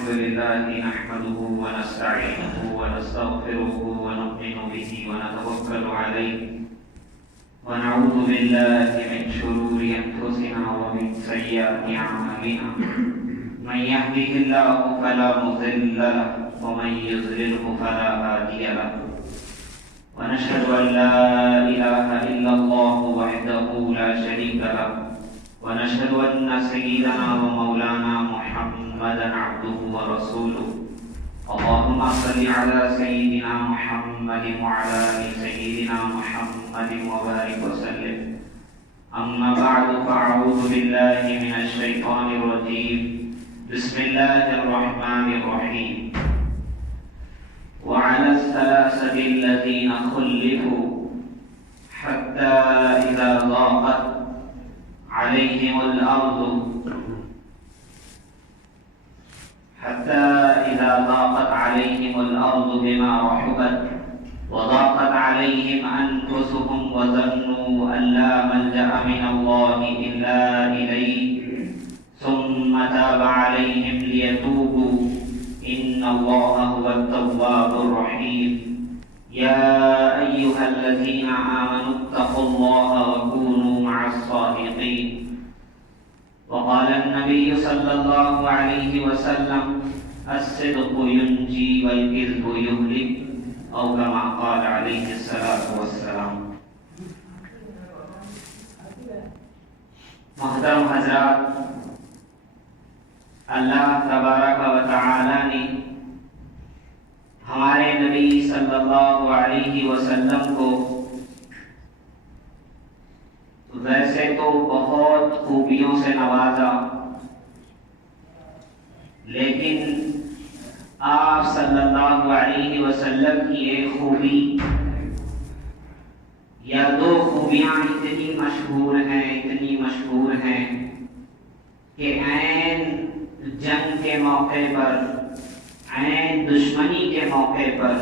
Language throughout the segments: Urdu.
الحمد لله نحمده ونستعينه ونستغفره ونؤمن به ونتوكل عليه ونعوذ بالله من شرور أنفسنا ومن سيئات أعمالنا من يهده الله فلا مضل له ومن يضلله فلا هادي له ونشهد أن لا إله إلا الله وحده لا شريك له ونشهد أن سيدنا ومولانا محمدا عبده ورسوله اللهم صل على سيدنا محمد وعلى آل سيدنا محمد وبارك وسلم أما بعد فأعوذ بالله من الشيطان الرجيم بسم الله الرحمن الرحيم وعلى الثلاثة الذين خلفوا حتى إذا ضاقت عليهم الأرض بما رحبت وضاقت عليهم أنفسهم وظنوا أن لا ملجأ من الله إلا إليه ثم تاب عليهم ليتوبوا إن الله هو التواب الرحيم يا أيها الذين آمنوا اتقوا الله وكونوا مع الصادقين وقال النبي صلى الله عليه وسلم الصدق ينجي والكذب يهلك أو كما قال عليه الصلاة والسلام. محترم حضرات، اللہ تبارک و تعالی نے ہمارے نبی صلی اللہ علیہ وسلم کو ویسے تو بہت خوبیوں سے نوازا، لیکن آپ صلی اللہ علیہ وسلم کی ایک خوبی یا دو خوبیاں اتنی مشہور ہیں کہ عین جنگ کے موقع پر، عین دشمنی کے موقع پر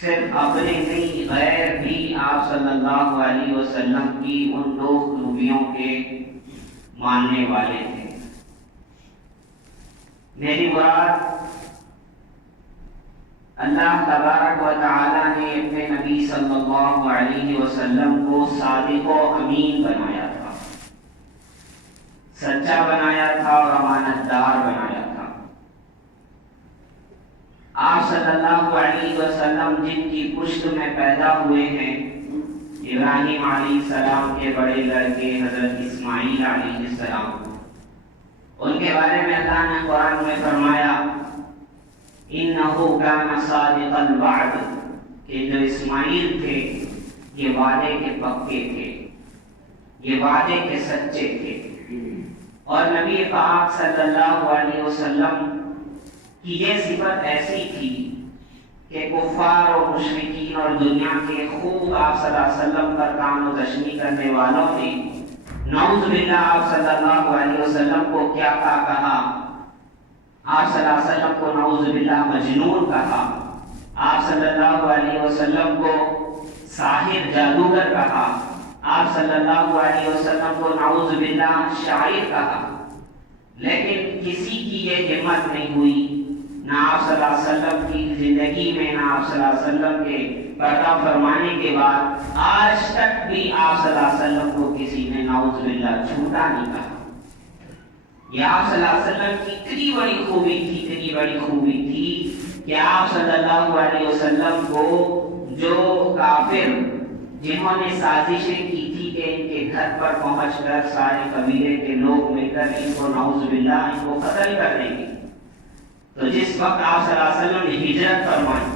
صرف اپنے نہیں غیر بھی آپ صلی اللہ علیہ وسلم کی ان دو خوبیوں کے ماننے والے تھے. میری مراد اللہ تبارک و تعالی نے اپنے نبی صلی اللہ علیہ وسلم کو صادق و امین بنایا تھا، سچا بنایا تھا اور امانت دار بنایا تھا. آپ صلی اللہ علیہ وسلم جن کی پشت میں پیدا ہوئے ہیں، ابراہیم علیہ السلام کے بڑے لڑکے حضرت اسماعیل علیہ السلام، ان کے بارے میں اللہ نے قرآن میں فرمایا اِنَّهُ كَانَ صَادِقَ الْوَعْدِ، کہ جو اسماعیل تھے یہ وعدے کے پکے تھے، یہ وعدے کے سچے تھے. اور نبی پاک صلی اللہ علیہ وسلم کی یہ صفت ایسی تھی کہ کفار اور مشرکین اور دنیا کے خوب آپ صلی اللہ علیہ وسلم پر طعن و تشنیع کرنے والوں نے نعوذ باللہ آپ صلی اللہ علیہ وسلم کو کیا کہا؟ آپ صلی اللہ علیہ وسلم کو نعوذ باللہ مجنون کہا، آپ صلی اللہ علیہ وسلم کو ساحر جادوگر کہا، آپ صلی اللہ علیہ وسلم کو نعوذ باللہ شاعر کہا. لیکن کسی کی یہ ہمت نہیں ہوئی، نہ آپ صلی اللہ علیہ وسلم کی زندگی میں، نہ آپ صلی اللہ علیہ وسلم کے پردہ فرمانے کے بعد آج تک بھی آپ صلی اللہ علیہ وسلم کو کسی نے نعوذ باللہ جھوٹا نہیں کہا. یہ آپ صلی اللہ علیہ وسلم کی اتنی بڑی خوبی تھی کہ آپ صلی اللہ علیہ وسلم کو جو کافر جنہوں نے سازشیں کی تھی کہ ان کے گھر پر پہنچ کر سارے قبیلے کے لوگ مل کر ان کو نعوذ باللہ ان کو قتل کر دیں گے، تو جس وقت آپ صلی اللہ علیہ وسلم نے ہجرت فرمائی،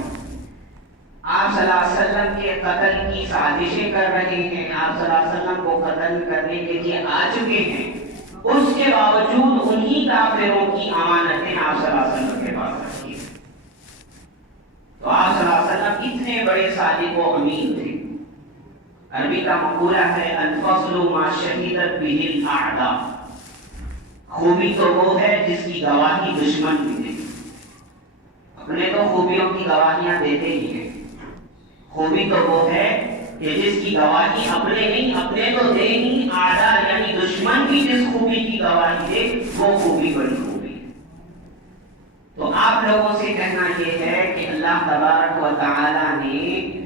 آپ صلی اللہ علیہ وسلم کے قتل کی سازشیں کر رہے ہیں، آپ صلی اللہ علیہ وسلم کو قتل کرنے کے لیے آ چکے ہیں، اس کے باوجود انہی کافروں کی امانتیں آپ صلی اللہ علیہ وسلم کے پاس رکھی. تو آپ صلی اللہ علیہ وسلم اتنے بڑے صادق و امین تھے. عربی کا مقولہ ہے الفضل ما شہدت به الاعداء، خوبی تو وہ ہے جس کی گواہی دشمن بھی دے. اپنے تو خوبیوں کی گواہیاں دیتے ہی ہیں، خوبی تو وہ ہے کہ جس کی گواہی اپنے نہیں، اپنے تو دے نہیں، اعداء یعنی دشمن بھی جس خوبی کی گواہی دے وہ خوبی بڑی خوبی ہے. آپ لوگوں سے کہنا یہ ہے کہ اللہ تبارک و تعالی نے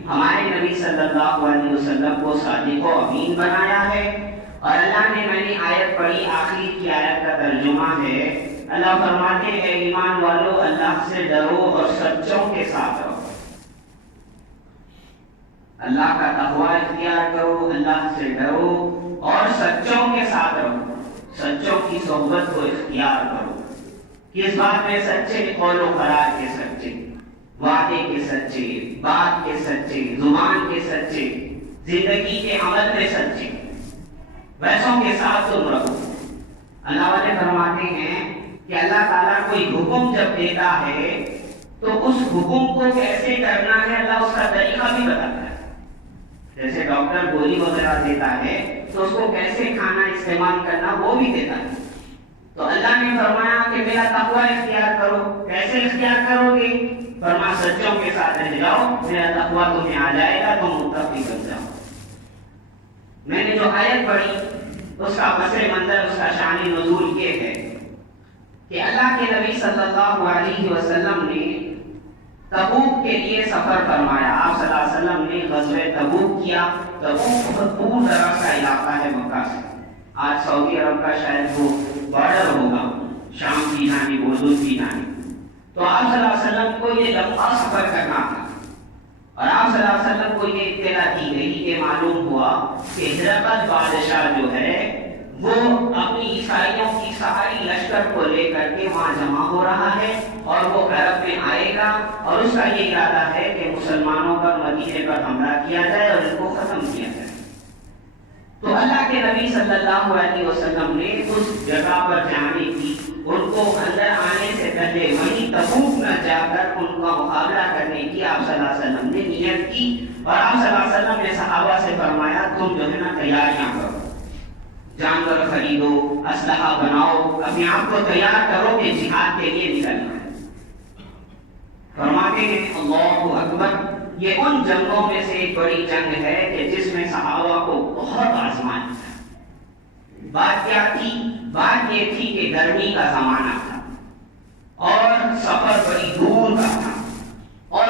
ہمارے نبی صلی اللہ علیہ وسلم کو صادق و امین بنایا ہے، اور اللہ نے، میں نے آیت پڑھی، آخری کی آیت کا ترجمہ ہے، اللہ فرماتے ہیں ایمان والو اللہ سے ڈرو اور سچوں کے ساتھ رہو، اللہ کا تقوی اختیار کرو، اللہ سے ڈرو اور سچوں کے ساتھ رہو، سچوں کی صحبت کو اختیار کرو۔ کس بات میں سچے؟ قول و قرار کے سچے، وعدے کے سچے، بات کے سچے، زبان کے سچے، زندگی کے عمل میں سچے، ویسوں کے ساتھ تم رہو۔ اللہ والے فرماتے ہیں کہ اللہ تعالیٰ کوئی حکم جب دیتا ہے تو اس حکم کو کیسے کرنا ہے اللہ اس کا طریقہ بھی بتاتا ہے۔ جیسے ڈاکٹر گولی وغیرہ دیتا ہے تو اس کو کیسے کھانا استعمال کرنا وہ بھی دیتا ہے۔ تو اللہ نے فرمایا کہ میرا تقوی اختیار کرو، کیسے اختیار کرو گے؟ فرمایا سچوں کے ساتھ رہ جاؤ، میرا تقوی تمہیں آ جائے گا، تم متقی بن جاؤ۔ میں نے جو آیت پڑھی اس کا پس منظر، اس کا شان نزول یہ ہے کہ اللہ کے نبی صلی اللہ علیہ وسلم نے تبوک کے لیے سفر فرمایا۔ آپ صلی اللہ علیہ وسلم نے غزوہ تبوک کیا۔ تبوک بہت دور دراز کا علاقہ ہے مکہ سے، آج سعودی عرب کا شاید وہ بارڈر ہوگا، شام کی جانب، اردن کی جانب۔ تو آپ صلی اللہ علیہ وسلم کو یہ لمبا سفر کرنا تھا، اور آپ صلی اللہ علیہ وسلم کو یہ اطلاع دی گئی کہ معلوم ہوا کہ ہرقل بادشاہ جو ہے وہ اپنی عیسائیوں کی ساری لشکر کو لے کر کے وہاں جمع ہو رہا ہے، اور وہ عرب میں آئے گا، اور اس کا یہ ارادہ ہے کہ مسلمانوں پر، مدینے پر حملہ کیا جائے اور ان کو ختم کیا جائے۔ تو اللہ کے نبی صلی اللہ علیہ وسلم نے اس جگہ پر جانے کی، ان کو اندر آنے سے پہلے وہیں تبوک نہ جا کر ان کا مقابلہ کرنے کی آپ صلی اللہ علیہ وسلم نے نیت کی، اور آپ صلی اللہ علیہ وسلم نے صحابہ سے فرمایا تم جو ہے نا تیاریاں کرو، جانور خریدو، اسلحہ بناؤ، اپنے آپ کو تیار کرو کہ جہاد کے لیے نکلنا ہے۔ فرماتے ہیں اللہ اکبر، یہ ان جنگوں میں سے ایک بڑی جنگ ہے کہ جس میں صحابہ کو بہت آزمائش ہے۔ بات کیا تھی؟ بات یہ تھی کہ گرمی کا زمانہ تھا اور سفر بڑی دور کا تھا، اور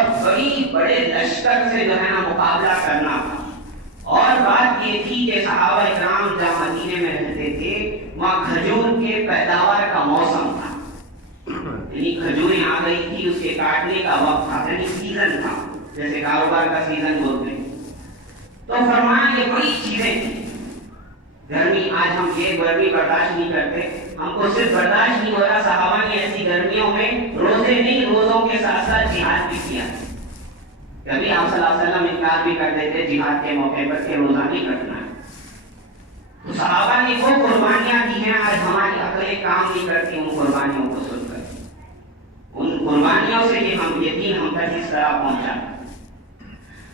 بڑے لشکر سے جو ہے نا مقابلہ کرنا تھا، اور بات یہ تھی کہ صحابہ اکرام جہاں مدینے میں رہتے تھے وہاں کھجور کے پیداوار کا موسم تھا، یعنی کھجوریں آ گئی تھی، اس کے کاٹنے کا وقت تھا، یعنی سیزن تھا، جیسے کاروبار کا سیزن بولتے ہیں۔ تو فرمایا یہ بڑی چیزیں تھیں، گرمی، آج ہم یہ گرمی برداشت نہیں کرتے، ہم کو صرف برداشت نہیں ہو رہا، صحابہ نے ایسی گرمیوں میں روزے نہیں، روزوں کے ساتھ ساتھ جہاد بھی کیا۔ کبھی آپ صلی اللہ علیہ وسلم انکار بھی کر دیتے جہاد کے موقع پر کہ روزہ نہیں کرنا ہے۔ تو صحابہ نے وہ قربانیاں دی ہیں، آج ہماری عقلیں کام نہیں کرتی ان قربانیوں کو سن کر، ان قربانیوں سے یہ ہم یقین ہم تک اس طرح پہنچا۔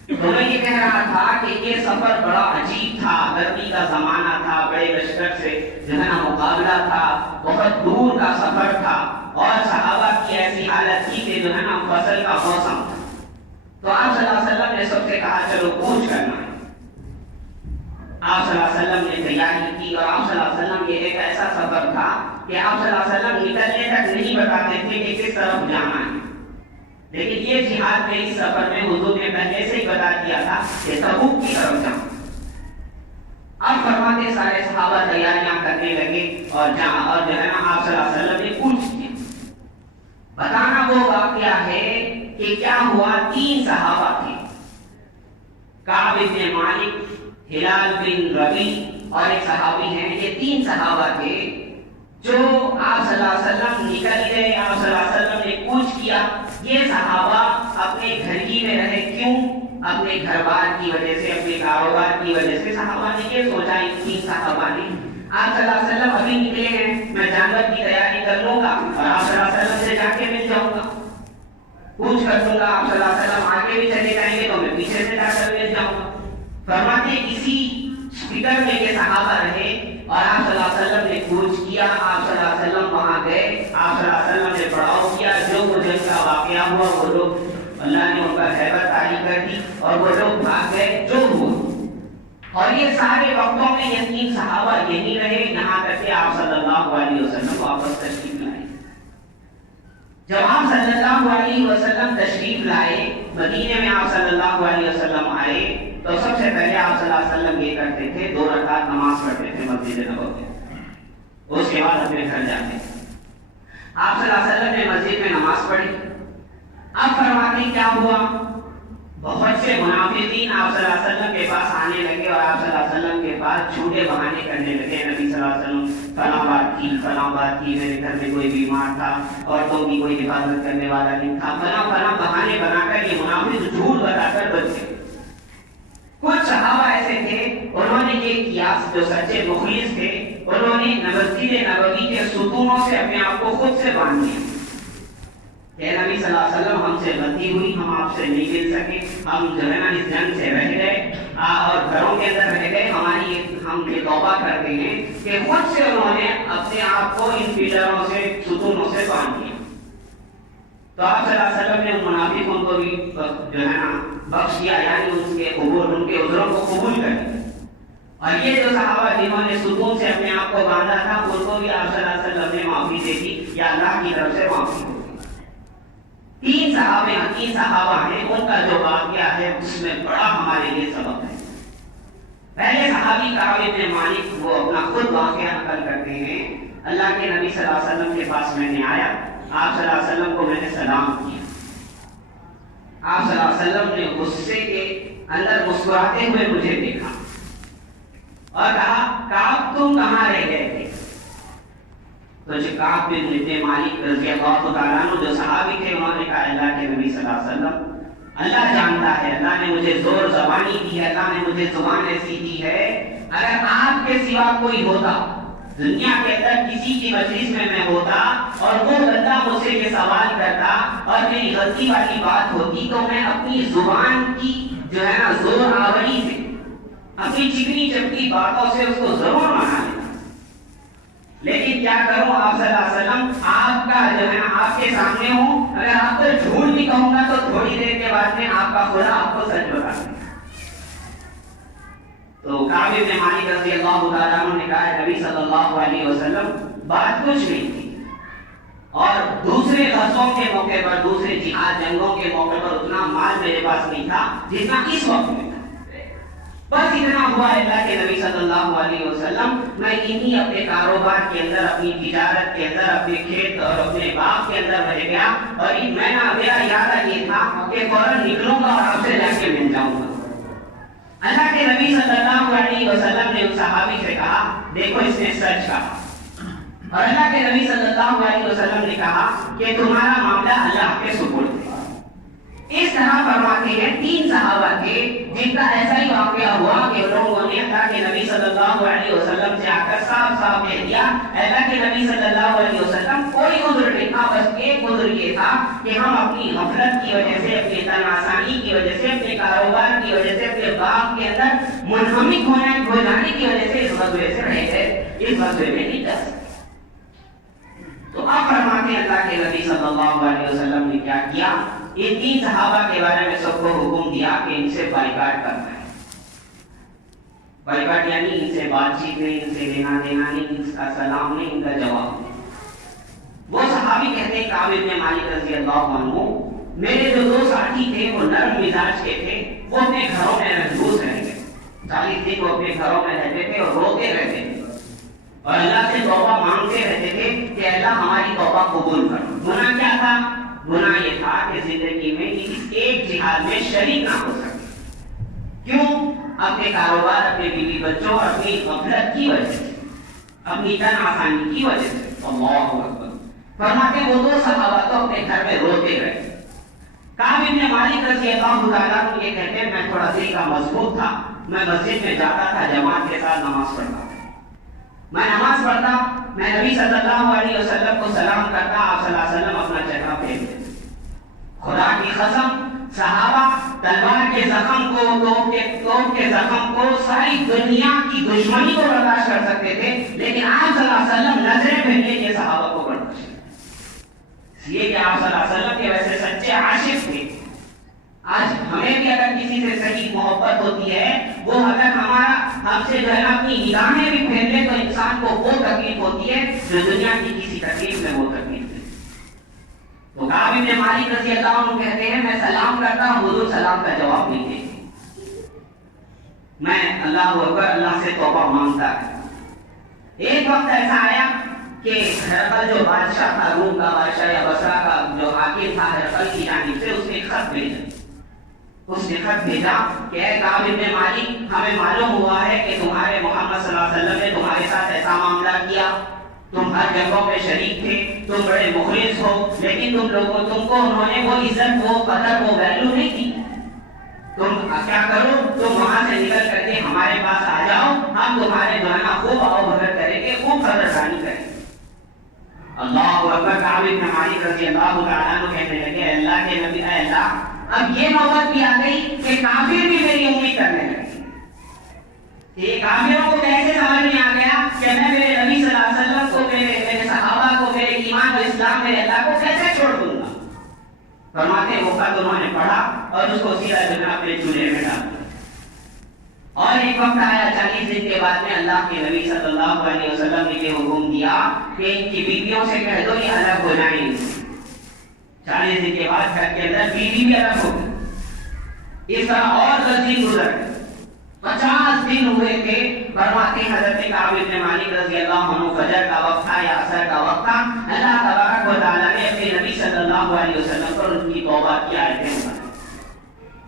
تو میں یہ کہہ رہا تھا کہ یہ سفر بڑا عجیب تھا، گرمی کا زمانہ تھا، بڑے لشکر سے جو ہے نا مقابلہ تھا، بہت دور کا سفر تھا، اور صحابہ کی ایسی حالت تھی کہ جو ہے نا فصل کا موسم تھا۔ تو آپ صلی اللہ علیہ وسلم نے سب سے کہا چلو کوچ کرنا ہے۔ آپ صلی اللہ علیہ وسلم نے تیاری کی، اور آپ صلی اللہ علیہ وسلم یہ ایک ایسا سفر تھا کہ آپ صلی اللہ علیہ وسلم نکلنے تک نہیں بتاتے تھے کہ کس طرف جانا ہے، لیکن یہ جہاد میں، اس سفر میں حضور نے پہلے سے ہی بتا دیا تھا کہ تبوک کی طرف جاؤ۔ اب فرماتے سارے صحابہ تیاریاں کرنے لگے، اور جو ہے نا آپ صلی اللہ علیہ وسلم نے کوچ کیا۔ بتانا وہ واقعہ ہے کہ کیا ہوا، 3 صحابہ تھے، کعب بن مالک، ہلال بن ربی اور ایک صحابی ہیں، یہ 3 صحابہ تھے جو آپ صلی اللہ علیہ وسلم نکل گئے، آپ صلی اللہ علیہ وسلم نے کوچ کیا۔ یہ صحابہ اپنے گھر ہی میں رہے، کیوں؟ اپنے گھر بار کی وجہ سے، اپنے کاروبار کی وجہ سے صحابہ نے یہ سوچا، ان 3 صحابہ نے، آپ صلی اللہ علیہ وسلم ابھی نکلے ہیں، میں جانور کی تیاری کر لوں گا اور آپ صلی اللہ علیہ وسلم سے جا کے مل جاؤں گا، کوچ کر دوں گا، آپ صلی اللہ علیہ وسلم آگے بھی چلے جائیں گے تو میں پیچھے سے جا کر مل جاؤں گا۔ فرماتے اسی فکر میں یہ صحابہ رہے، اور آپ صلی اللہ علیہ وسلم نے کوچ کیا، آپ صلی اللہ علیہ وسلم وہاں گئے، آپ صلی اللہ علیہ وسلم نے پڑاؤ کیا، جو وہ جنگ کا واقعہ ہوا وہ لوگ، اللہ نے ان کا ہیبت طاری کر دی اور وہ لوگ بھاگ گئے، جو ہوا۔ اور یہ سارے وقتوں میں یہ 3 صحابہ یہی رہے، یہاں تک کہ آپ صلی اللہ علیہ وسلم واپس تشریف لائے۔ جب آپ صلی اللہ علیہ وسلم تشریف لائے مدینے میں، آپ صلی اللہ علیہ وسلم آئے تو سب سے پہلے آپ صلی اللہ علیہ وسلم یہ کرتے تھے 2 رکعت نماز پڑھتے تھے مسجد نبوی میں، اس کے بعد اپنے گھر جاتے تھے۔ آپ صلی اللہ علیہ وسلم نے مسجد میں نماز پڑھی، اب فرماتے ہیں کیا ہوا، بہت سے منافقین آپ صلی اللہ علیہ وسلم کے پاس آنے لگے اور آپ صلی اللہ علیہ وسلم کے پاس جھوٹے بہانے کرنے لگے، نبی صلی اللہ علیہ وسلم فلاں بات کی، میرے گھر میں کوئی بیمار تھا، عورتوں کی کوئی حفاظت کرنے والا نہیں تھا، فلاں بہانے بنا کر یہ منافق جھوٹ بتا کر بچ گئے۔ کچھ صحابہ ایسے تھے، انہوں نے یہ کیا، جو سچے مخلص تھے، انہوں نے مسجد نبوی کے ستونوں سے اپنے آپ کو خود سے باندھ دیا کہ نبی صلی اللہ علیہ وسلم ہم سے غلطی ہوئی، ہم آپ سے نہیں مل سکے، ہم جو ہے نا اس جنگ سے رہ گئے اور گھروں کے اندر رہ گئے، ہم یہ توبہ کرتے ہیں کہ خود سے انہوں نے اپنے آپ کو ان پلروں سے ستونوں سے باندھ دیا۔ تو آپ صلی اللہ علیہ وسلم نے ان منافقوں کو بھی جو ہے نا بخش دیا، یعنی ان کے عذروں کو قبول کر دیا۔ اور یہ جو صحابہ جنہوں نے ستون سے اپنے آپ کو باندھا تھا، ان کو بھی آپ صلی اللہ علیہ وسلم نے معافی دے دی، یا اللہ کی طرف سے معافی دے دی۔ 3 صحابہ ہیں، ان کا جو واقعہ ہے اس میں بڑا ہمارے لیے سبق ہے۔ پہلے صحابی کعب بن مالک وہ اپنا خود واقعہ نقل کرتے ہیں، اللہ کے نبی صلی اللہ علیہ وسلم کے پاس میں نے آیا، آپ صلی اللہ علیہ وسلم کو میں نے سلام کیا، آپ صلی اللہ علیہ وسلم نے غصے کے اندر مسکراتے ہوئے مجھے دیکھا اور کہا کعب تم کہاں رہ گئے تھے؟ تو جو کعب بن مالک رضی اللہ تعالیٰ عنہ جو صحابی تھے، انہوں نے کہا اللہ کے نبی صلی اللہ علیہ وسلم، اللہ جانتا ہے، اللہ نے مجھے زور زبانی دی ہے، اللہ نے مجھے زبان ایسی دی ہے، اگر آپ کے سوا کوئی ہوتا دنیا کے اندر کسی کی مجلس میں ہوتا اور وہ بندہ مجھ سے یہ سوال کرتا اور میری غلطی والی بات ہوتی تو میں اپنی زبان کی جو ہے نا زور آوری سے، اپنی چکنی چپکی باتوں سے اس کو ضرور منا لیتا، لیکن کیا کروں آپ صلی اللہ علیہ وسلم، آپ کا جو ہے نا آپ کے سامنے ہوں، اگر آپ کو جھوٹ بھی کہوں گا تو تھوڑی دیر کے بعد میں آپ کا خدا آپ کو سچ بتا دے گا۔ تو کعب بن مالک رضی اللہ تعالیٰ عنہ نے کہا نبی صلی اللہ علیہ وسلم بات کچھ نہیں تھی، اور دوسرے غزووں کے موقع پر، دوسرے جہاد جنگوں کے موقع پر اتنا مال میرے پاس نہیں تھا جتنا اس وقت میں تھا، بس اتنا ہوا اللہ کے نبی صلی اللہ علیہ وسلم، میں انہی اپنے کاروبار کے اندر، اپنی تجارت کے اندر، اپنے کھیت اور اپنے باغ کے اندر رہ گیا، اور میرا ارادہ یہ تھا کہ فوراً نکلوں گا اور آپ سے جا کے مل جاؤں گا۔ اللہ کے نبی صلی اللہ علیہ وسلم نے اس صحابی سے کہا دیکھو اس نے سچ کہا، اور اللہ کے نبی صلی اللہ علیہ وسلم نے کہا کہ تمہارا معاملہ اللہ کے سپرد ہے۔ اس طرح فرماتے ہیں 3 صحابہ تھے جن کا ایسا ہی واقعہ ہوا کہ لوگوں نے اللہ کے نبی صلی اللہ علیہ وسلم سے آ کر صاف صاف کہہ دیا اللہ کے نبی صلی اللہ علیہ وسلم کوئی عذر نہیں تھا، بس ایک عذر یہ تھا کہ ہم اپنی غفلت کی وجہ سے، اپنی تن آسانی کی وجہ سے، اپنے کاروبار کی وجہ سے، اپنے باغ کے اندر منہمک ہو جانے کی وجہ سے اس غزوے سے رہ گئے، اس غزوے میں نہیں جا سکتے۔ تو اب فرماتے ہیں اللہ کے نبی صلی اللہ علیہ وسلم نے کیا کیا، یہ 3 صحابہ کے بارے میں سب کو حکم دیا کہ ان سے بائیکاٹ کرنا ہے۔ بائیکاٹ یعنی ان سے بات چیت نہیں، ان سے لینا دینا نہیں، ان کا سلام نہیں، ان کا جواب نہیں۔ وہ صحابی کہتے ہیں کعب بن مالک رضی اللہ عنہ، میرے جو 2 ساتھی تھے وہ نرم مزاج کے تھے، وہ اپنے گھروں میں محبوس رہ گئے، 40 دن وہ اپنے گھروں میں رہتے تھے اور روتے رہتے تھے اور اللہ سے توبہ مانگتے رہتے تھے کہ اللہ ہماری توبہ قبول کر۔ گناہ کیا تھا؟ گناہ یہ تھا کہ زندگی میں اس ایک جہاد میں شریک نہ ہو سکے۔ کیوں؟ اپنے کاروبار، اپنے بیوی بچوں اور اپنی غفلت کی وجہ سے، اپنی تن آسانی کی وجہ سے۔ اللہ اکبر۔ فرماتے وہ 2 صحابہ تو اپنے گھر میں روتے رہے۔ کعب بن مالک رضی اللہ تعالیٰ عنہ یہ کہتے ہیں میں تھوڑا دل کا مضبوط تھا، میں مسجد میں جاتا تھا، جماعت کے ساتھ نماز پڑھتا تھا، میں نماز پڑھتا، میں نبی صلی اللہ علیہ وسلم کو سلام کرتا، آپ صلی اللہ علیہ وسلم اپنا چہرہ پھیر دیتے۔ خدا کی قسم صحابہ تلوار کے زخم کو، توپ کے زخم کو، ساری دنیا کی دشمنی کو برداشت کر سکتے تھے، لیکن آپ صلی اللہ علیہ وسلم نظریں پھیرنے کے صحابہ کو برداشت کرتے، اس لیے کہ آپ صلی اللہ علیہ وسلم کے ویسے سچے عاشق تھے۔ آج ہمیں بھی اگر کسی سے صحیح محبت ہوتی ہے، وہ اگر ہم سے جو ہے اپنی نگاہیں بھی پھیر لے تو انسان کو وہ تکلیف ہوتی ہے جو دنیا کی کسی تکلیف میں وہ تکلیف ہے۔ تو مالک رضی اللہ عنہ کہتے ہیں میں سلام کرتا ہوں، حضور سلام کا جواب نہیں دیتے، میں اللہ اکبر اللہ سے توبہ مانگتا ہے۔ ایک وقت ایسا آیا کہ ہرقل جو بادشاہ تھا، روم کا بادشاہ یا بصرہ کا جو حاکم تھا، ہرقل کی جانب سے اس نے خط بھیجا، اس نے خط بھیجا کہ اے کعب بن مالک، ہمیں معلوم ہوا ہے کہ تمہارے محمد صلی اللہ علیہ وسلم نے تمہارے ساتھ ایسا معاملہ کیا، تم ہر جنگوں میں شریک تھے، تم بڑے مخلص ہو، لیکن تم کو انہوں نے وہ عزت، وہ قدر، وہ ویلیو نہیں دی۔ تم کیا کرو، تم وہاں سے نکل کر کے ہمارے پاس آ جاؤ، ہم تمہارے جو ہے نا خوب آؤ بھگت کریں گے، خوب قدردانی کریں گے۔ اللہ اکبر، کعب بن مالک رضی اللہ تعالیٰ عنہ کہنے لگے اللہ کے نبی، اے اللہ اب یہ نوبت بھی آ گئی کہ کافر بھی میری امید کرنے لگے۔ یہ کافروں کو کیسے سمجھ میں آ گیا کہ میں میرے نبی صلی اللہ علیہ وسلم کو، میرے صحابہ کو، میرے ایمان و اسلام، میرے اللہ کو کیسے چھوڑ دوں گا؟ فرماتے ہیں وہ خط انہوں نے پڑھا اور اس کو سیدھا جو ہے اپنے چولہے میں ڈال دیا۔ اور ایک وقت آیا 40 دن کے بعد میں اللہ کے نبی صلی اللہ علیہ وسلم نے یہ حکم دیا کہ ان کی بیویوں سے کہہ دو یہ الگ ہو جائیں گے۔ 40 دن کے بعد گھر کے اندر بیوی بھی الگ ہو گئی۔ اس طرح اور 10 دن گزر گئے، 50 دن ہوئے تھے۔ فرماتے ہیں حضرت کعب بن مالک رضی اللہ عنہ فجر کا وقت تھا یا عصر کا وقت تھا، اللہ تبارک و تعالیٰ نے اپنے نبی صلی اللہ علیہ وسلم پر ان کی توبہ کی آیتیں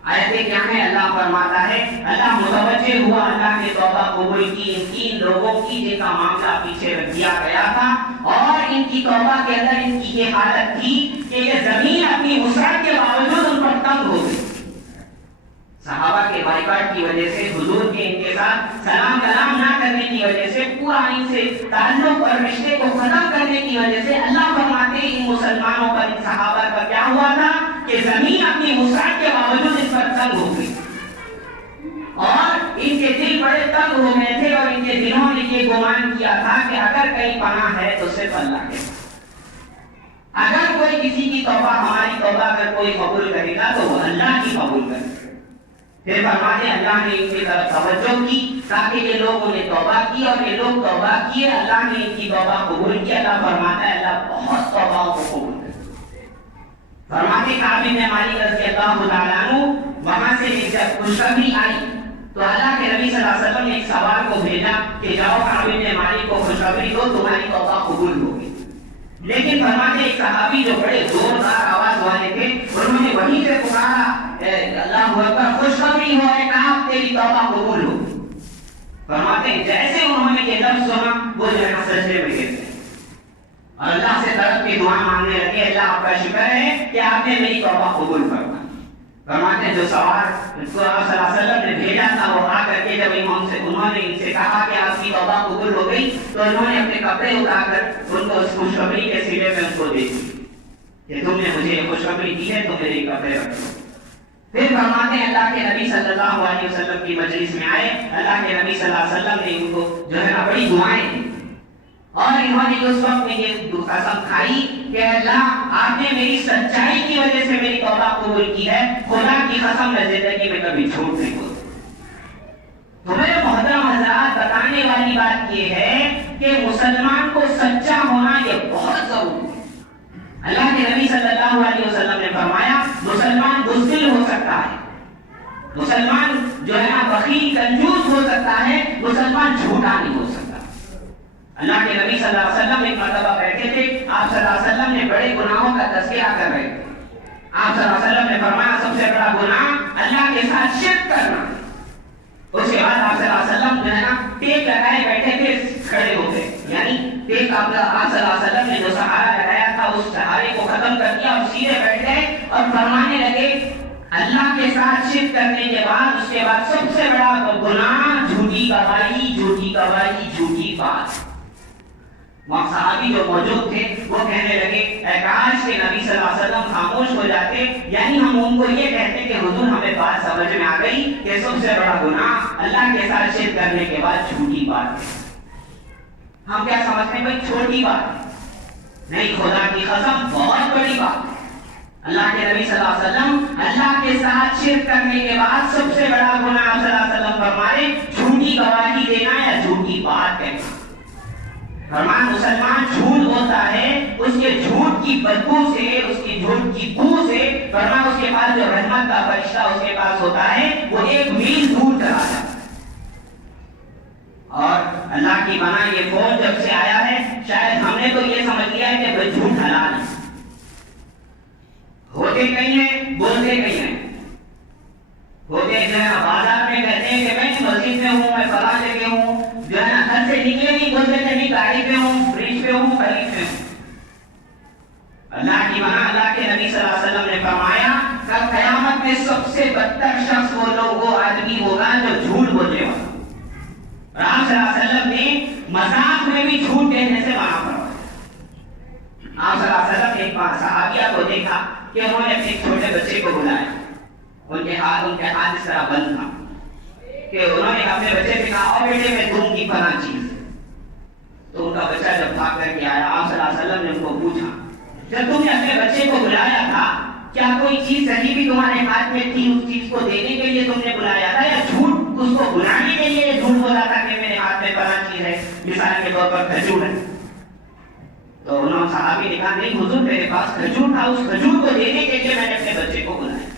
آیتیں کیا ہیں؟ اللہ فرماتا ہے، اللہ متوجہ ہوا، اللہ نے توبہ قبول کی ان 3 لوگوں کی جن کا معاملہ پیچھے رکھ دیا گیا تھا، اور ان کی توبہ کے اندر ان کی یہ حالت تھی کہ یہ زمین اپنی وسعت کے باوجود ان پر تنگ ہو گئی۔ صحابہ کے بائیکاٹ کی وجہ سے، حضور کے ان کے ساتھ سلام کلام نہ کرنے کی وجہ سے، پورا ان سے تعلق اور رشتے کو ختم کرنے کی وجہ سے، اللہ فرماتے ہیں ان مسلمانوں پر، ان صحابہ پر کیا ہوا تھا کہ زمین اپنی وسعت کے باوجود اس پر تنگ ہو گئی، اور ان کے دل بڑے تنگ ہو گئے تھے، اور ان کے دلوں نے یہ گمان کیا تھا کہ اگر کہیں پناہ ہے تو صرف اللہ کے، اگر کوئی کسی کی توبہ، ہماری توبہ اگر کوئی قبول کرے گا تو وہ اللہ کی قبول کرے گا۔ پھر فرماتے ہیں اللہ نے ان کی طرف توجہ کی تاکہ یہ لوگوں نے توبہ کی، اور یہ لوگ توبہ کیے، اللہ نے ان کی توبہ قبول کی۔ اللہ فرماتا ہے اللہ بہت توباؤں کو قبول کرے۔ فرماتے کعب بن مالک رضی اللہ تعالیٰ عنہ وہاں سے جب خوشخبری آئی تو اللہ کے نبی صلی اللہ علیہ وسلم نے ایک سوال کو بھیجا کہ جاؤ کعب بن مالک کو خوشخبری دو تمہاری توبہ قبول ہوگی۔ لیکن فرماتے ایک صحابی جو بڑے زوردار آواز والے تھے، انہوں نے وہیں سے پکارا اللہ اکبر، خوشخبری ہو اے کعب تیری توبہ قبول ہو۔ فرماتے ہیں جیسے انہوں نے یہ لفظ سنا وہ جو ہے سجدے میں گر گئے اور اللہ سے تڑپ کے دعا مانگنے لگے، اللہ آپ کا شکر ہے کہ آپ نے میری توبہ قبول فرمائی۔ فرماتے ہیں جو سوال صلی اللہ علیہ وسلم نے بھیجا تھا وہ آ کر کے جب انہوں نے ان سے کہا کہ آپ کی توبہ قبول ہو گئی تو انہوں نے اپنے کپڑے اٹھا کر ان کو اس خوشخبری کے سلے میں ان کو دے دی کہ تم نے مجھے خوشخبری دی ہے تو میرے کپڑے رکھو۔ پھر فرماتے ہیں اللہ کے نبی صلی اللہ علیہ وسلم کی مجلس میں آئے، اللہ کے نبی صلی اللہ علیہ وسلم نے ان کو جو ہے نا بڑی دعائیں دی، اور انہوں نے اس وقت میں یہ قسم کھائی کہ اللہ آپ نے میری سچائی کی وجہ سے میری توبہ قبول کی ہے، خدا کی قسم میں زندگی میں کبھی جھوٹ نہیں بولتا۔ تو میرے محترم حضرات، بتانے والی بات یہ ہے کہ مسلمان کو سچا ہونا یہ بہت ضروری ہے۔ اللہ کے نبی صلی اللہ علیہ وسلم نے فرمایا مسلمان بزدل ہو سکتا ہے، مسلمان جو ہے نا بخیل کنجوس ہو سکتا ہے، مسلمان جھوٹا نہیں ہو سکتا۔ اللہ کے نبی صلی اللہ علیہ وسلم ایک مرتبہ بیٹھے تھے، آپ صلی اللہ علیہ وسلم نے بڑے گناہوں کا تذکرہ کر رہے تھے۔ آپ صلی اللہ علیہ وسلم نے فرمایا سب سے بڑا گناہ اللہ کے ساتھ شرک کرنا۔ اس کے بعد آپ صلی اللہ علیہ وسلم جو ہے نا ٹیک لگائے بیٹھے تھے، کھڑے ہو گئے، یعنی ٹیک آپ صلی اللہ علیہ وسلم نے جو سہارا لگایا تھا اس سہارے کو ختم کر دیا اور سیدھے بیٹھ گئے اور فرمانے لگے اللہ کے ساتھ شرک کرنے کے بعد اس کے بعد سب سے بڑا گناہ جھوٹی گواہی، جھوٹی گواہی، جھوٹی بات۔ وہاں صحابی جو موجود تھے وہ کہنے لگے اے کاش کہ نبی صلی اللہ علیہ وسلم خاموش ہو جاتے، یعنی ہم ان کو یہ کہتے کہ حضور ہمیں بات سمجھ میں آ گئی کہ سب سے بڑا گناہ اللہ کے ساتھ شرک کرنے کے بعد جھوٹی بات ہے۔ ہم کیا سمجھتے ہیں بھائی چھوٹی بات ہے، نہیں، خدا کی قسم بہت بڑی بات ہے۔ اللہ کے نبی صلی اللہ علیہ وسلم اللہ کے ساتھ شرک کرنے کے بعد سب سے بڑا گناہ آپ صلی اللہ علیہ وسلم فرمائے جھوٹی گواہی دینا یا جھوٹی بات کہنا۔ فرمان مسلمان جھوٹ ہوتا ہے، اس کے جھوٹ کی بدبو سے، اس کی جھوٹ کی بو فرمایا اس کے پاس جو رحمت کا فرشتہ اس کے پاس ہوتا ہے وہ 1 میل دور چلا جاتا ہے. اور اللہ کی بنا یہ فون جب سے آیا ہے شاید ہم نے تو یہ سمجھ لیا ہے کہ بھائی جھوٹ حلال ہے. ہوتے کہیں ہیں بولتے کہیں ہیں. ہوتے جو ہے بازار میں کہتے ہیں کہ میں مسجد میں ہوں, میں فلاں جگہ ہوں, جو ہے نا گھر سے نکلے نہیں بولتے کہ نہیں گاڑی پہ ہوں, برج پہ ہوں, خلیج پہ ہوں. اللہ کی بنا اللہ کے نبی صلی اللہ علیہ وسلم نے فرمایا کہ قیامت میں سب سے بدتر شخص وہ لوگ وہ آدمی ہوگا جو جھوٹ بولنے والا. آپ صلی اللہ علیہ وسلم نے مذاق میں بھی جھوٹ کہنے سے منع فرمایا. آپ صلی اللہ علیہ وسلم نے ایک بار صحابیہ کو دیکھا کہ انہوں نے اپنے چھوٹے بچے کو بلایا. ان کے ہاتھ اس طرح بند تھا کہ انہوں نے اپنے بچے سے کہا اور بیٹے میں دوں گی فلاں چیز. تو ان کا بچہ جب بھاگ کر کے آیا آپ صلی اللہ علیہ وسلم نے ان کو پوچھا جب تم نے اپنے بچے کو بلایا تھا کیا کوئی چیز صحیح بھی تمہارے ہاتھ میں تھی, اس چیز کو دینے کے لیے تم نے بلایا تھا یا جھوٹ اس کو بلانے کے لیے جھوٹ بولا تھا کہ میرے ہاتھ میں فلاں چیز ہے, مثال کے طور پر کھجور ہے. تو انہوں نے صحابی نے کہا نہیں حضور میرے پاس کھجور تھا, اس کھجور کو دینے کے لیے میں نے اپنے بچے کو بلایا.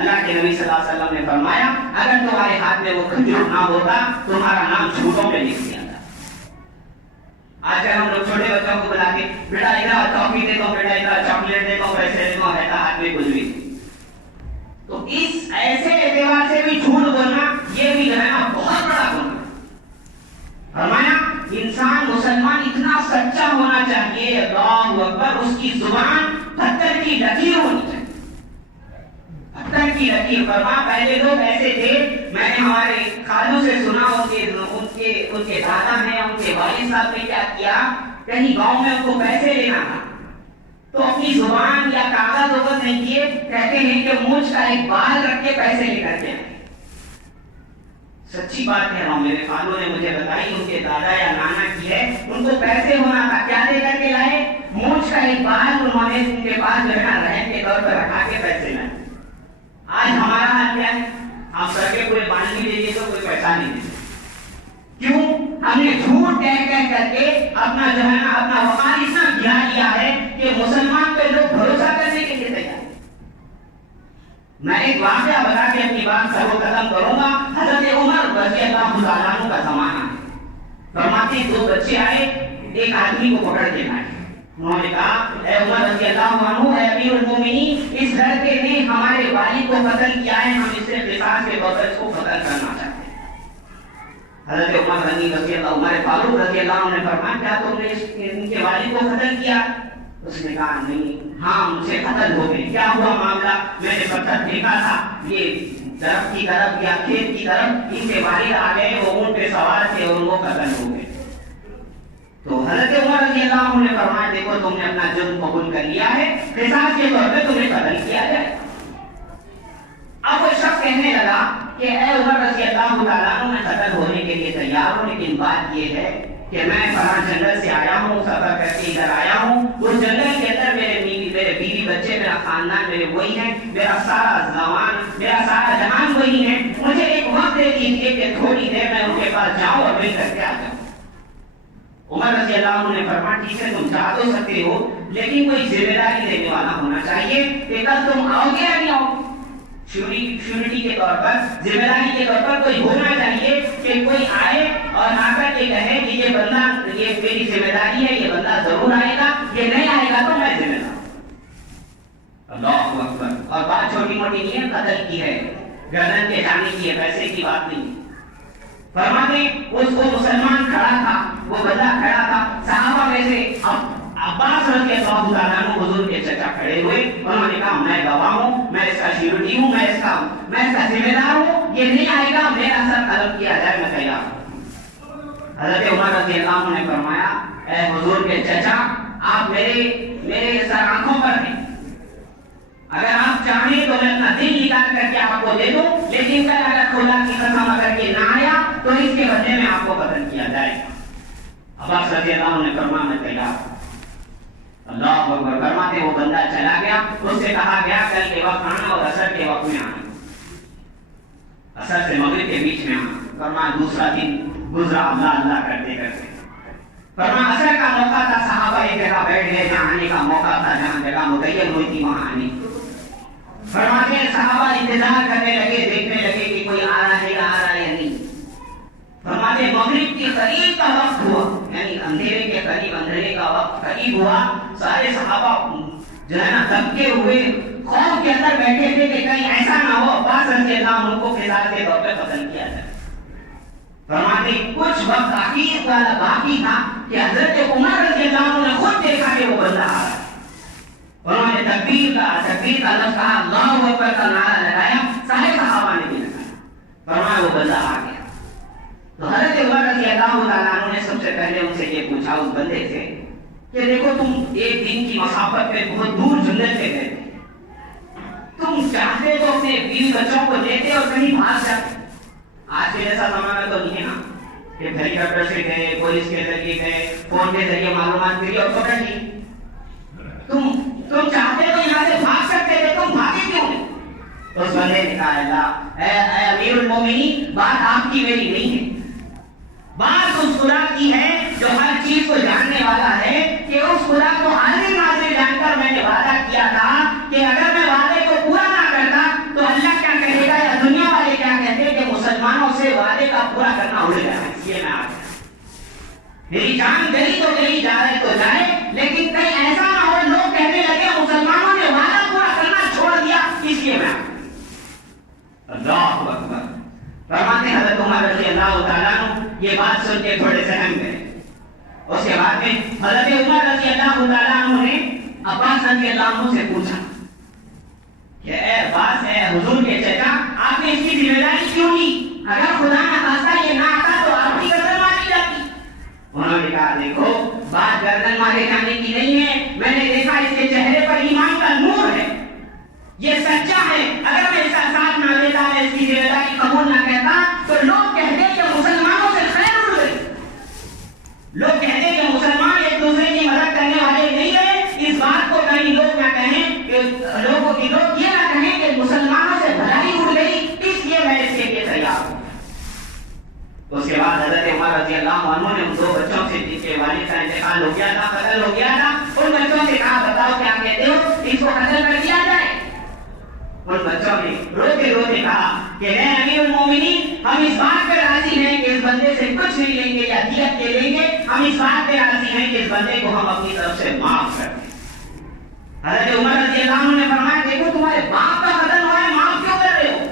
اللہ کے نبی صلی اللہ علیہ وسلم نے فرمایا اگر تمہارے ہاتھ میں وہ کھجور نہ ہوتا تمہارا نام جھوٹوں میں لکھ دیا تھا. آج کل ہم لوگ چھوٹے بچوں کو بلا کے بیٹا ادھر ٹافی دے دو, بیٹا ادھر چاکلیٹ دے دو, پیسے دے دو, رہتا ہاتھ میں کچھ بھی. تو اس ایسے اعتبار سے بھی جھوٹ بولنا یہ بھی جو ہے نا بہت بڑا گناہ. فرمایا انسان مسلمان اتنا سچا ہونا چاہیے, اللہ اکبر, اس کی زبان پتھر کی لکیر ہونی چاہیے. پتھر کی لکیر. فرمایا پہلے لوگ ایسے تھے, میں نے ہمارے خالو سے سنا ان کے دادا نے ان کے والد صاحب نے کیا کیا, کہیں گاؤں میں ان کو پیسے لینا تھا تو اپنی زبان یا کاغذ وغیرہ نہیں کیے, کہتے ہیں کہ مونچھ کا ایک بال رکھ کے پیسے لے کر کے آئے. سچی بات ہے, میرے خالو نے مجھے بتائی ان کے دادا یا نانا کی ہے, ان کو پیسے ہونا تھا, کیا لے کر کے لائے, مونچھ کا ایک بال انہوں نے ان کے پاس جو ہے نا رہن کے طور پر رکھا کے پیسے لائے. آج ہمارا حال کیا ہے, آپ سڑکیں پورے باندھ بھی دیجیے تو کوئی پیسہ نہیں دیتے. کیوں؟ ہم نے جھوٹ کہہ کر کے اپنا جو ہے نا اپنا وقار اتنا گرا لیا ہے کہ مسلمان پہ لوگ بھروسہ کرنے کے لیے تیار. میں ایک واقعہ بتا کے اپنی بات سر ختم کروں گا. حضرت عمر رضی اللہ تعالیٰ عنہ کا زمانہ ہے. فرماتے 2 بچے آئے, ایک آدمی کو پکڑ کے لائے. انہوں نے کہا اے عمر رضی اللہ عنہ, اے امیر المومنین, اس لڑکے نے ہمارے والد کو قتل کیا ہے, ہم اس سے قصاص کے طور پر اس کو قتل کرنا چاہتے ہیں. حضرت عمر فاروق رضی اللہ عنہ نے فرمایا کیا تم نے ان کے والد کو قتل کیا؟ اس نے کہا نہیں, ہاں مجھ سے قتل ہو گئے. کیا ہوا معاملہ؟ میں نے پتھر پھینکا تھا, یہ درخت کی طرف یا کھیت کی طرف, ان کے والد آ گئے, وہ اونٹ پہ سوار تھے اور وہ قتل ہو گئے. تو حضرت عمر رضی اللہ عنہ نے فرمایا دیکھو تم نے اپنا جرم قبول کر لیا ہے, قصاص کے طور پہ تمہیں قتل کیا جائے. اب وہ شخص کہنے لگا کہ اے عمر رضی اللہ تعالیٰ عنہ, میں قتل ہونے کے لیے تیار ہوں, لیکن بات یہ ہے کہ میں فلاں جنگل سے آیا ہوں, سفر کر کے ادھر آیا ہوں, اس جنگل کے اندر میرے بیوی بچے, میرا خاندان میرے وہی ہیں, میرا سارا جہان وہی ہے. مجھے ایک وقت دے دیجیے کہ تھوڑی دیر میں ان کے پاس جاؤں اور مل کر کے آ جاؤں. عمر رضی اللہ عنہ نے فرمایا ٹھیک ہے تم جا تو سکتے ہو, لیکن کوئی ذمہ داری دینے والا ہونا چاہیے کہ کل تم آؤ گے یا نہیں آؤ. شیورٹی کے طور پر, ذمہ داری کے طور پر کوئی ہونا چاہیے کہ کوئی آئے اور آ کر کے کہے کہ یہ بندہ, یہ میری ذمہ داری ہے, یہ بندہ ضرور آئے گا, یہ نہیں آئے گا تو میں ذمہ دار. اللہ اکبر. اور بات چھوٹی موٹی نہیں ہے, قتل کی ہے, گردن کے جانے کی ہے, پیسے کی بات نہیں. فرماتے اس کو مسلمان کھڑا تھا, وہ بندہ کھڑا تھا, صحابہ میں سے عباس رضی اللہ تعالیٰ عنہ حضور کے چچا کھڑے ہوئے, انہوں نے کہا میں گواہ ہوں, میں اس کا شیورٹی ہوں, میں اس کا ذمہ دار ہوں, یہ نہیں آئے گا, میرا سر قلم کیا جائے, میں تیار ہوں. حضرت عمر رضی اللہ عنہ نے فرمایا اے حضور کے چچا, آپ میرے سر آنکھوں پر ہیں, اگر آپ چاہیں تو میں اپنا دل نکال کر کے آپ کو دے دوں, لیکن کل اگر خدا کی قسم اگر یہ نہ آیا تو اس کے بدلے میں آپ کو قتل کیا جائے گا. عباس رضی اللہ عنہ نے فرمایا میں تیار ہوں. اللہ اکبر. فرماتے وہ بندہ چلا گیا, اس سے کہا گیا کل کے وقت آنا اور عصر کے وقت میں آنا, عصر سے مغرب کے بیچ میں آنا. فرمایا دوسرا دن گزرا اللہ کرتے کرتے. فرمایا عصر کا موقع تھا, صحابہ ایک جگہ بیٹھ گئے, جہاں آنے کا موقع تھا, جہاں جگہ متعین ہوئی تھی وہاں آنے. فرماتے ہیں صحابہ انتظار کرنے لگے، دیکھنے لگے کہ کوئی آ رہا ہے یا نہیں۔ فرماتے ہیں مغرب کے قریب کا وقت ہوا، یعنی اندھیرے کے قریب، اندھیرے کا وقت قریب ہوا، سارے صحابہ جو ہے نا دبکے ہوئے خوف کے اندر بیٹھے تھے کہ کہیں ایسا نہ ہو عباس رضی اللہ عنہ کو فضا کے طور پہ قتل کیا جائے۔ فرماتے کچھ وقت آخر والا باقی تھا کہ حضرت عمر رضی اللہ عنہ نے خود دیکھا کہ وہ بندہ آ رہا ہے۔ انہوں نے تکبیر کا لفظ کہا، اللہ اکبر کا نعرہ لگایا، سارے صحابہ نے بھی لگایا، فرمایا وہ بندہ آ گیا۔ تو حضرت عمر رضی اللہ تعالیٰ عنہ نے سب سے پہلے ان سے یہ پوچھا اس بندے سے کہ دیکھو تم ایک دن کی مسافت پہ بہت دور جنگل پہ گئے، تم چاہتے تو اپنے بیوی بچوں کو لیتے اور کہیں بھاگ جاتے۔ آج کے جیسا زمانہ تو نہیں ہے نا کہ ہیلی کاپٹر سے گئے، پولیس کے ذریعے گئے، فون کے ذریعے معلومات کری اور پکڑ لی۔ تم چاہتے تو یہاں سے بھاگ سکتے تھے، تم بھاگے کیوں نہیں؟ تو اس بندے نے کہا اللہ اے امیر المومنین، بات آپ کی میری نہیں ہے، بات اس خدا کی ہے جو ہر چیز کو جاننے والا ہے، کہ اس خدا کو حاضر ناظر جان کر میں نے وعدہ کیا تھا کہ اگر میں وعدے کو پورا نہ کرتا تو اللہ کیا کہے گا یا دنیا والے کیا کہتے کہ مسلمانوں سے وعدے کا پورا کرنا ہو جائے۔ اس لیے میں آ گیا، میری جان گئی تو گئی، جائے تو جائے، لیکن کہیں ایسا نہ ہو لوگ کہنے لگے مسلمانوں نے وعدہ پورا کرنا چھوڑ دیا، اس لیے میں آ گیا۔ اللہ اکبر۔ فرماتے ہیں حضرت عمر رضی اللہ تعالیٰ عنہ یہ بات سن کے تھوڑے سہم گئے۔ اس کے بعد میں حضرت عمر رضی اللہ تعالیٰ عنہ نے عباس رضی اللہ عنہ سے پوچھا کہ اے عباس، اے حضور کے چچا، آپ نے اس کی ذمہ داری کیوں لی؟ اگر خدا نہ خواستہ یہ نہ آتا تو آپ کی گردن ماری جاتی۔ انہوں نے کہا دیکھو بات گردن مارے جانے کی نہیں ہے، میں نے دیکھا اس کے چہرے پر ایمان کا نور ہے، یہ سچا ہے، اگر میں اس کا ساتھ نہ لیتا، میں اس کی ذمہ داری قبول نہ کہتا تو لوگ کہتے کہ مسلمانوں سے خیر اڑ گئی، لوگ کہتے کہ مسلمان ایک دوسرے کی مدد کرنے والے نہیں رہے، اس بات کو کہیں لوگ نہ کہیں کہ لوگ یہ نہ کہیں کہ مسلمانوں سے بھلائی اڑ گئی، اس لیے میں اس کے لیے تیار ہوں۔ اس کے بعد حضرت عمر رضی اللہ عنہ نے ان دو بچوں سے جن کے والد کا انتقال ہو گیا تھا، قتل ہو گیا تھا، ان بچوں سے کہا بتاؤ کیا کہتے ہو، اس کو قتل کر دیا جائے؟ ان بچوں نے روتے روتے کہا کہ اے امیر المومنین، ہم اس بات پہ راضی ہیں کہ اس بندے سے کچھ نہیں لیں گے یا دیت دے لیں گے، ہم اس بات پہ راضی ہیں کہ اس بندے کو ہم اپنی طرف سے معاف کر دیں۔ حضرت عمر رضی اللہ عنہ نے فرمایا دیکھو تمہارے باپ کا قتل ہوا ہے، معاف کیوں کر رہے ہو؟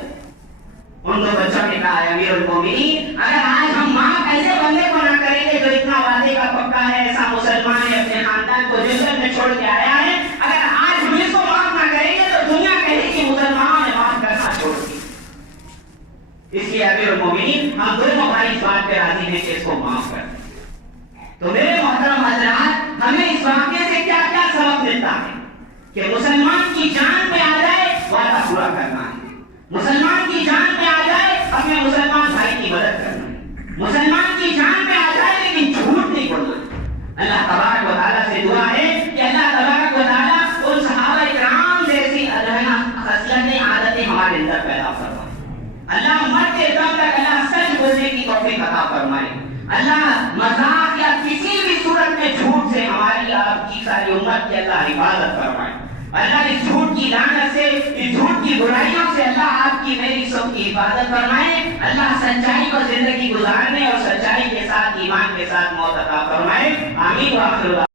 ان دو بچوں نے کہا امیر المومنین، اگر آج ہم معاف ایسے بندے کو نہ کریں گے جو اتنا وعدے کا پکا ہے، ایسا مسلمان ہے، اپنے خاندان کو جنگل میں چھوڑ کے آیا ہے، اگر آج ہم اس کو معاف نہ کریں گے تو دنیا کہے کہ مسلمانوں نے معاف کرنا چھوڑ دیا۔ اس لیے امیر المومنین، ہم دونوں بھائی اس بات پہ راضی ہیں کہ اس کو معاف کر دیں۔ تو میرے محترم حضرات، ہمیں اس واقعے سے کیا کیا سبق ملتا ہے کہ مسلمان کی جان پہ آ جائے وعدہ پورا کرنا ہے، مسلمان کی جان پہ آ جائے اپنے مسلمان بھائی کی مدد کرنا ہے، مسلمان کی جان پہ آ جائے لیکن جھوٹ نہیں بولنا ہے۔ اللہ تبارک و تعالیٰ سے دعا ہے کہ اللہ تبارک و تعالیٰ ان صحابہ کرام جیسی خصلتیں، عادتیں ہمارے اندر پیدا فرمائے۔ اللہ مرتے دم تک اللہ سچ بولنے کی توفیق عطا فرمائے۔ اللہ مذاق یا کسی بھی صورت میں جھوٹ سے ہماری آپ کی ساری امت کی اللہ حفاظت فرمائے۔ اللہ اس جھوٹ کی لعنت سے، اس جھوٹ کی برائیوں سے اللہ آپ کی میری سب کی حفاظت فرمائے۔ اللہ سچائی کو زندگی گزارنے اور سچائی کے ساتھ ایمان کے ساتھ موت عطا فرمائے۔ آمین و آخر